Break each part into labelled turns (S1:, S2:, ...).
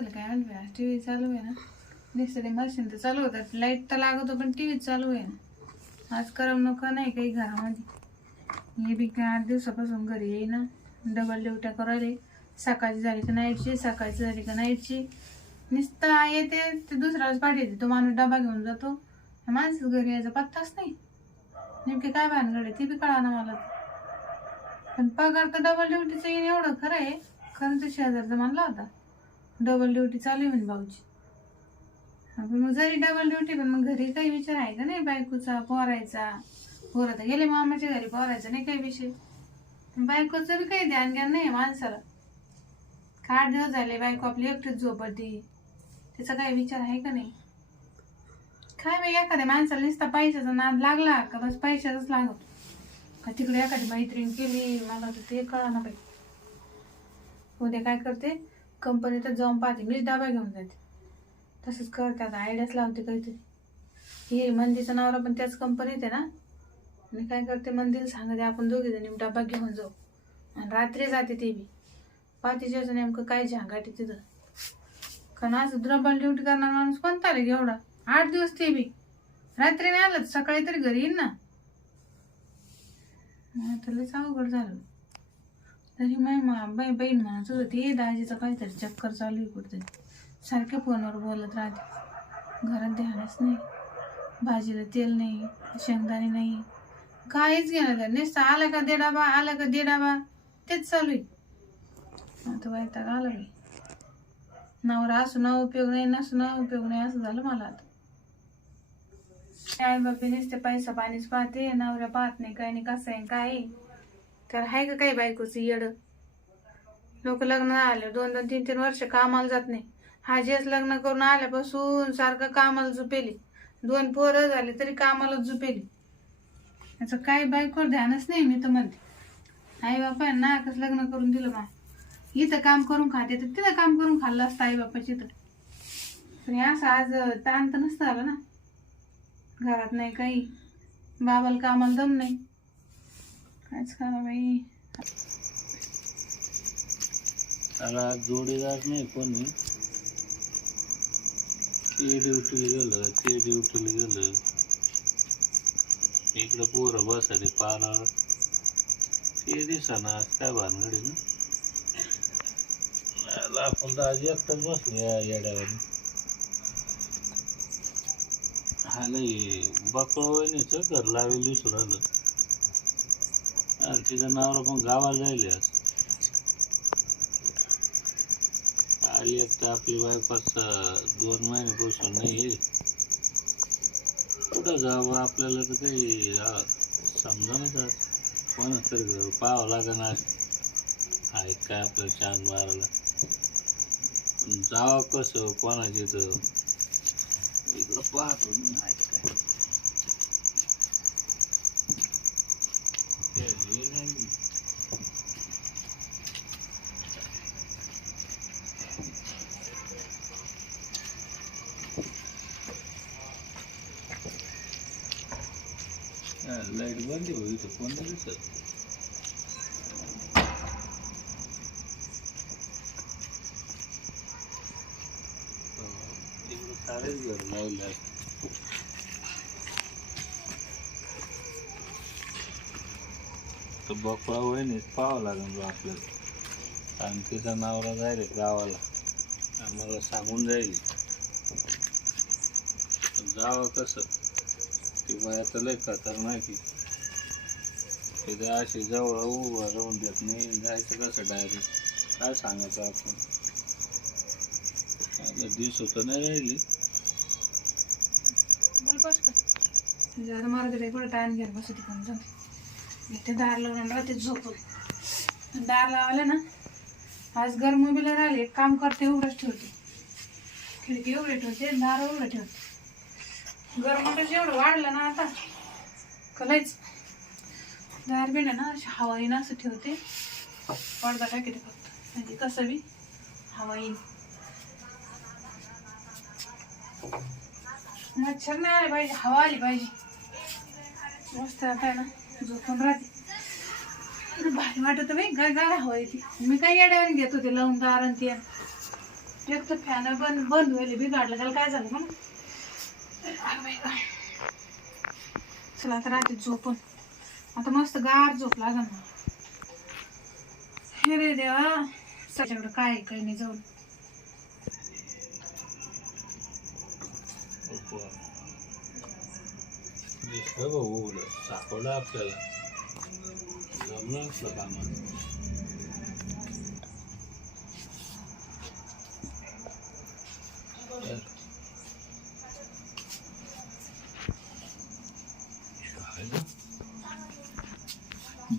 S1: झालं काय म्हणते टी व्ही चालू आहे ना. दिसतं मशीन तर चालू होतात. लाइट तर लागतो पण टी व्ही चालू आहे ना. आज करमणूक नाही काही घरामध्ये. हे बी काय आठ दिवसापासून घरी येईना. डबल ड्युट्या करायला सकाळची झाली का नाईटची सकाळची झाली का नाईटची नुसतं येते ते दुसऱ्या पाठवते येते. तो माणूस डबा घेऊन जातो. त्या माणसाच घरी यायचा पत्ताच नाही. नेमके काय भानगड आहे ती बी कळा ना मला. पण पगार तर डबल ड्युटीचं येईन एवढं खरं आहे. खरं तर शेजारचा मानला होता. डबल ड्युटी चालू आहे म्हणे भाऊची आपण मग जरी डबल ड्युटी पण मग घरी काही विचार आहे का नाही बायकोचा पोरायचा? पोरं तर गेले मामाच्या घरी पोरायचा नाही काही विषय. बायकोचं बी काही ध्यान घ्यान नाही माणसाला. का आठ दिवस झाले बायको आपली एकटीच झोपडती त्याचा काही विचार आहे का नाही? काय बाई एखाद्या माणसाला नुसता पैशाचा नाद लागला का बस पैशाचाच लागतो? का तिकडे एखादी मैत्रीण केली मला तर ते कळा ना बाई. उद्या काय करते? कंपनीतच जाऊन पाहते मीच डबा घेऊन जाते. तसंच करते आता आयडियाच लावते काहीतरी. हे मंदीचं नवरा पण त्याच कंपनीत आहे ना? आणि काय करते मंदिर सांगते आपण दोघे जणी डबा घेऊन जाऊ. आणि रात्री जाते ते बी. पातीच्याचं नेमकं काय झांगाटी तिथं. कारण असं डबल ड्युटी करणार माणूस कोणता आला एवढा? आठ दिवस ते बी. रात्री नाही आलं सकाळी तरी घरी येईन ना. मग तर लयच अवघड झालं. तरी माय बाई बहीण म्हणत होती दाजीचं काहीतरी चक्कर चालू आहे कुठतरी. सारखे फोनवर बोलत राहते. घरात ध्यानच नाही. भाजीला तेल नाही शेंगदाणे नाही. काहीच घेणार का नुसतं आलं का दे डाबा आलं का दे डाबा. तेच चालू आहे. आता वैताग आला बाई. नवरा असू ना उपयोग नाही नसू ना उपयोग नाही असं झालं मला आता. आई बाबी नुसते पैसा पाणीच पाहते नवऱ्या पाहत नाही काय नाही कसं आहे काय आहे. तर आहे का काही बायकोचं येड? लोक लग्न आले दोन दोन तीन तीन वर्ष कामाला जात नाही. हाजीच लग्न करून आल्यापासून सारखं कामाला झुपेली. दोन पोरं झाले तरी कामाला झुपेली. याचं काही बायकोवर ध्यानच नाही मी तर म्हणते. आई बापा ना कसं लग्न करून दिलं मा इथं काम करून खाते तर तिथं काम करून खाल्लं असतं आई बापाची तर पण असं आज ताण तर नसतं आलं ना. घरात नाही काही. बाबाला कामाला दम नाही. कायच करा बाई.
S2: त्याला जोडीदार नाही कोणी. ते ड्युटीला गेलं ते ड्युटीला गेलं. इकडं पोरं बसायचे पारावर ते दिसाना काय भानगडी ना. आपण तर आज एकटाच बसलो या येड्यावर हा नाही बकळवणीचं घर लावेल दिसून आलं तिचं नवरा पण गावाला जाईल आली एक तर आपली बायकोच दोन महिन्यापासून नाही कुठं जावं आपल्याला तर काही समजा नाही का कोणाच तरी पाहावं लागेल आज. आहे काय आपल्याला चांद मारायला? जावं कसं कोणाची तर. इकडं पाहतो मी आहे काय हे लिहिलंय मी. लाइट बंद होईल तर फोन नाही दिसत सारेच घर लावले आहेत. तर बकळा वहिनीच पाहावं लागेल बा आपल्याला कारण तिचा नवरा जाईल गावाला आम्हाला सांगून जाईल जावं कसं ती बाया तर लय खतरनाक आहे ते अशी जवळ उभं राहून देत नाही जायचं कसं डायरेक्ट काय सांगायचं आपण? आता दिवस तर नाही राहिली.
S1: बोल बस का जरा मार्ग कुठं टाइम घ्या बस ठिकाणी जाऊ इथे दार लावून राहते झोपून. दार लावायला ना आज गरम बिला राहिले एक काम करते उघडच ठेवते. खिडकी उघडे ठेवते दार उघडे ठेवते. गरमाटच एवढं वाढलं ना आता. कलायच दार बिना ना अशी हवा येईन असं ठेवते. पडदा टाकते फक्त. म्हणजे कसं बी हवा येईन. मच्छर नाही आले पाहिजे हवा आली पाहिजे. मस्त आता आहे ना झोपून राहते. भारी वाटत बाई गाय गाय हवा येते. मी काय येड्यावर घेत होते लावून दार आणि ते. एक तर फॅन बंद बंद व्हायला बिघाडलं त्याला काय झालं म्हणून. चला आता राहते झोपून. आता मस्त गार झोप लागल ना हे रे देवा त्याच्याकडे काय आहे, काही नाही जाऊन.
S2: दिसलं बघ सापडलं आपल्याला.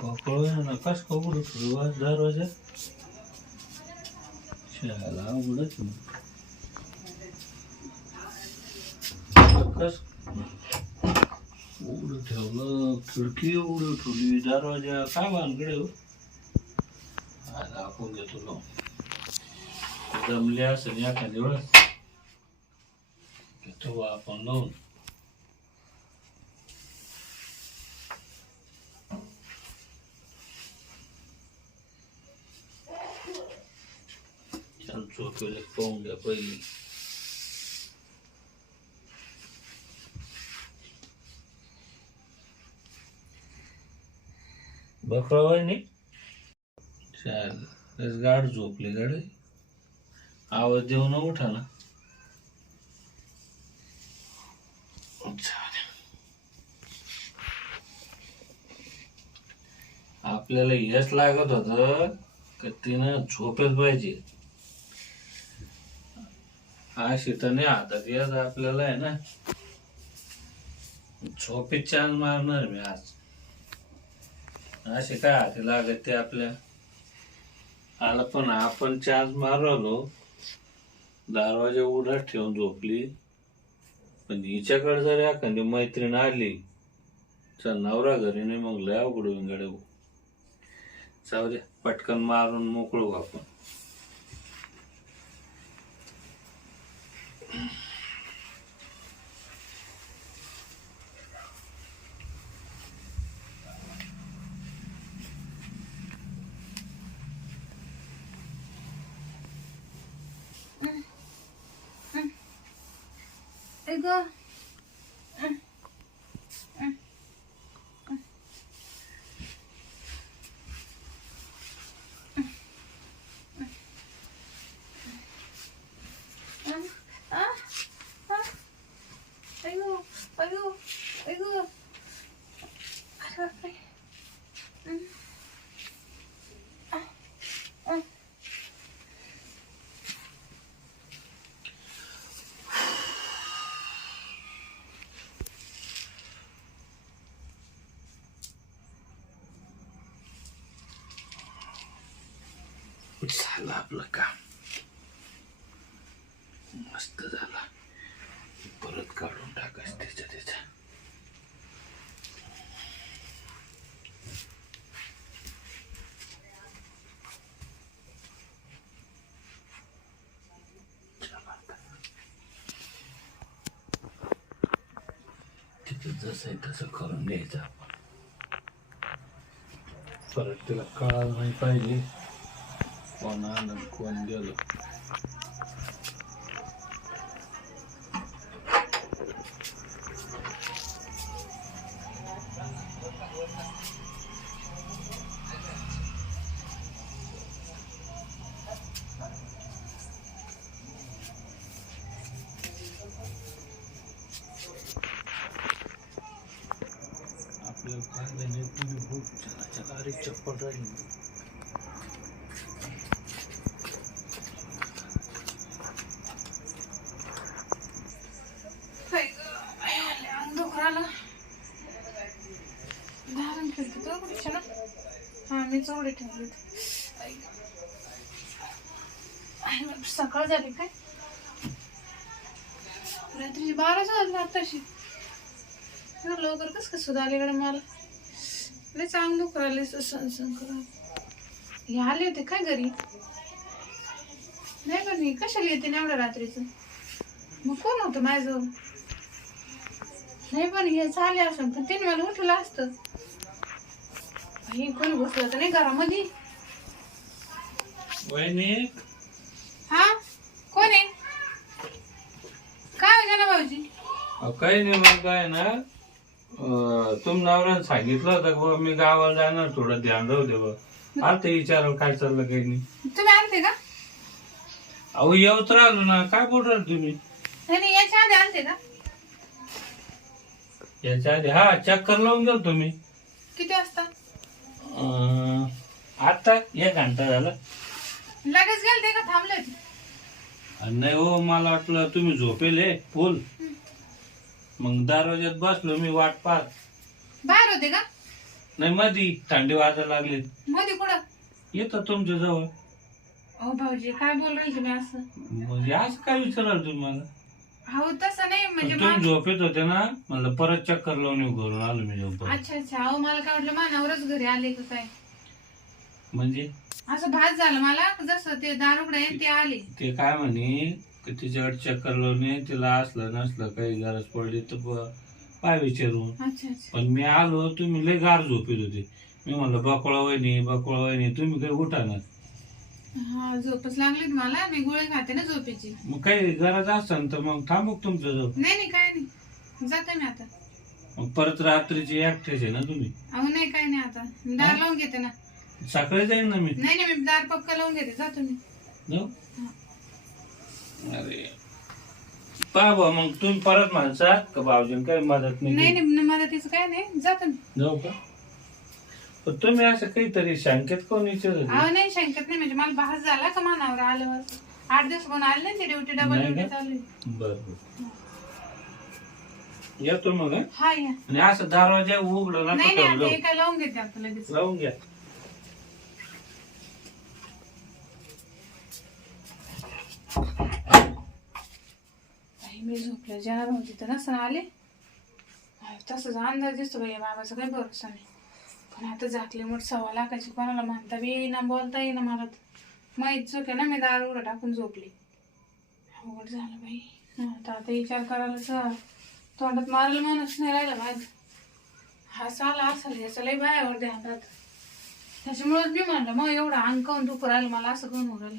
S2: जमलं असलं का उघडं ठेवू दरवाजा शाला उडत कस उड ठेवलं खिडकी उड ठेवली. दरवाजा काय भानगडे हो? आज आपण घेतो लो जमले असेल एखाद्या वेळेस. घेतो आपण लावून चल झोपेला पाहून घ्या पहिली बकळा नाही चाल लस गाड झोपली गाडी आवाज देऊ न उठा ना आपल्याला यश लागत होत का तिनं झोपेच पाहिजे हा शिटाने हातात येत आपल्याला आहे ना. झोपेत चान मारणार मी आज. असे काय हाती लागत ते आपल्या. आला पण आपण चार्ज मारवलो दरवाजा उघडाच ठेवून झोपली. पण हिच्याकडे जर एखादी मैत्रीण आली तर नवरा घरी नाही मग लय अवघड होईन गड्या जाऊ पटकन मारून मोकळू आपण.
S1: 嗯，嗯，哎哥。
S2: झालं आपलं काम मस्त झाला परत काढून टाकायचं त्याच्या त्याच्या तिथं जसं आहे तसं करून घ्यायचं आपण परत तिला कळायला नाही पाहिजे ตอนน้ำมันควรยวะเล
S1: ยเลิกการเนี่ยพูดพูดจะจะอะไร
S2: จะปวดอะไร
S1: मीच सकाळ झाली काय? रात्रीची बाराच वाजले आताशी लवकर कस कसं सुद्धा मला? लय चांगलं करायला सण सण करून. हे आले होते काय घरी? नाही पण मी कशाला येते ना एवढ्या रात्रीचं? मग कोण होतं माझं नाही पण हे झाले असं पण त्यांनी मला उठवलं असतं. हे कोणी बसलं तर नाही घरामध्ये?
S2: वहिनी?
S1: हा? कोण आहे? काय ना भाऊजी?
S2: अहो, काही नाही मग काय ना अं, तुम नवऱ्यानं सांगितलं होतं का बाबा मी गावाला जाणार थोडं ध्यान राहू दे बा. आता विचार काय चाललं काही नाही.
S1: तुम्ही आलते का?
S2: अहो येऊत राहिलो ना काय बोल राहिले तुम्ही?
S1: नाही नाही, याच्या आधी का
S2: याच्या आधी हा चक्कर लावून गेलो तुम्ही.
S1: किती वाजता?
S2: अं, आता एक घंटा झाला.
S1: लगेच गेलते का? थांबले होते
S2: नाही हो मला वाटलं तुम्ही झोपेले फुल. मग दरवाज्यात बसलो मी वाट पाहत.
S1: बाहेर होते का?
S2: नाही मधी थंडी वाजायला लागली.
S1: मध्ये कुठं?
S2: येतं तुमच्या जवळ.
S1: ओ भाऊजी काय बोल राहिले तुम्ही असं?
S2: म्हणजे असं काय विचाराल तुम्ही मला?
S1: हो तसं नाही म्हणजे
S2: तुम्ही
S1: मा-
S2: झोपेत होते ना म्हणलं परत चक्कर लावून येऊ घरून आलो मी
S1: अच्छा अच्छा. मला काय वाटलं मानावरच घरी आले का काय?
S2: म्हणजे?
S1: असं भात झालं मला जसं ते दारुगडे ते आले.
S2: ते काय म्हणे की तिच्याकडे चक्कर लावणे तिला असलं नसलं काही गरज पडली तर ब- पाय विचारून.
S1: अच्छा अच्छा.
S2: पण मी आलो तुम्ही लय गार झोपेत होते. मी म्हणलं बकोळा वहिनी बकोळा वहिनी तुम्ही काही उठा ना.
S1: हा झोपच लागली मला. मी गोळी खाते ना झोपेची.
S2: मग काही गरज असेल तर मग थांबू का जवळ
S1: नाही नाही काय नाही. जाते मी आता.
S2: मग परत रात्रीची एकटेच आहे ना तुम्ही?
S1: अहो नाही काय नाही आता. दार लावून घेते ना.
S2: सकाळी जाईन ना मी?
S1: नाही नाही मी दार पक्का लावून घेते. जातो मी.
S2: जाऊ? अरे. पहा बा मग तुम्ही परत माणसा का भाऊजीन? काही मदत नाही
S1: नाही
S2: केली?
S1: नाही मदतीचं काय नाही. जातो मी.
S2: जाऊ का? पण तुम्ही असं काहीतरी शंकेत कोण विचारत होते?
S1: अहो नाही शंकत नाही. म्हणजे मला भास झाला का मानावर आल्यावर? आठ दिवस पण आले नाही ते ड्युटी डबल
S2: नाही
S1: ड्युटी
S2: का?
S1: चालू आहे.
S2: बर बर. येतो मग हं?
S1: हा या.
S2: आणि असं दरवाजा उघडं नका
S1: नाही नाही आता काय लावून घेते आता लगेच.
S2: लावून घ्या.
S1: बाई, मी झोपले जेव्हा भाऊजी तर नसताना आले. तसंच अंदाज दिसतो बाई या बाबाचा काही भरोसा नाही. पण आता झाकली मोठ सव्वा लाखाची कोणाला म्हणता बी येईना बोलता येईना मला तर. माहीत चुक आहे ना मी दार उघडं टाकून झोपली. अवघड झालं बाई. आता आता विचार करायला सर तोंडात मारायला माणूस नाही राहिला माझं हा साला असेल याचं लय बायावर द्या राहत त्याच्यामुळेच मी म्हणलं मग एवढं अंग काऊन दुखू राहिलं मला असं काऊन उरलं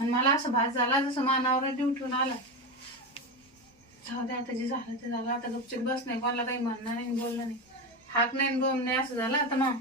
S1: आणि मला असं भास झाला जसं मानावर ड्युटीहून आला. जाऊ दे आता जे झालं ते झालं. आता गपचूप बस नाही कोणाला काही म्हणणं नाही बोललं नाही. हाक नाही बोल नाही असं झालं आता मग?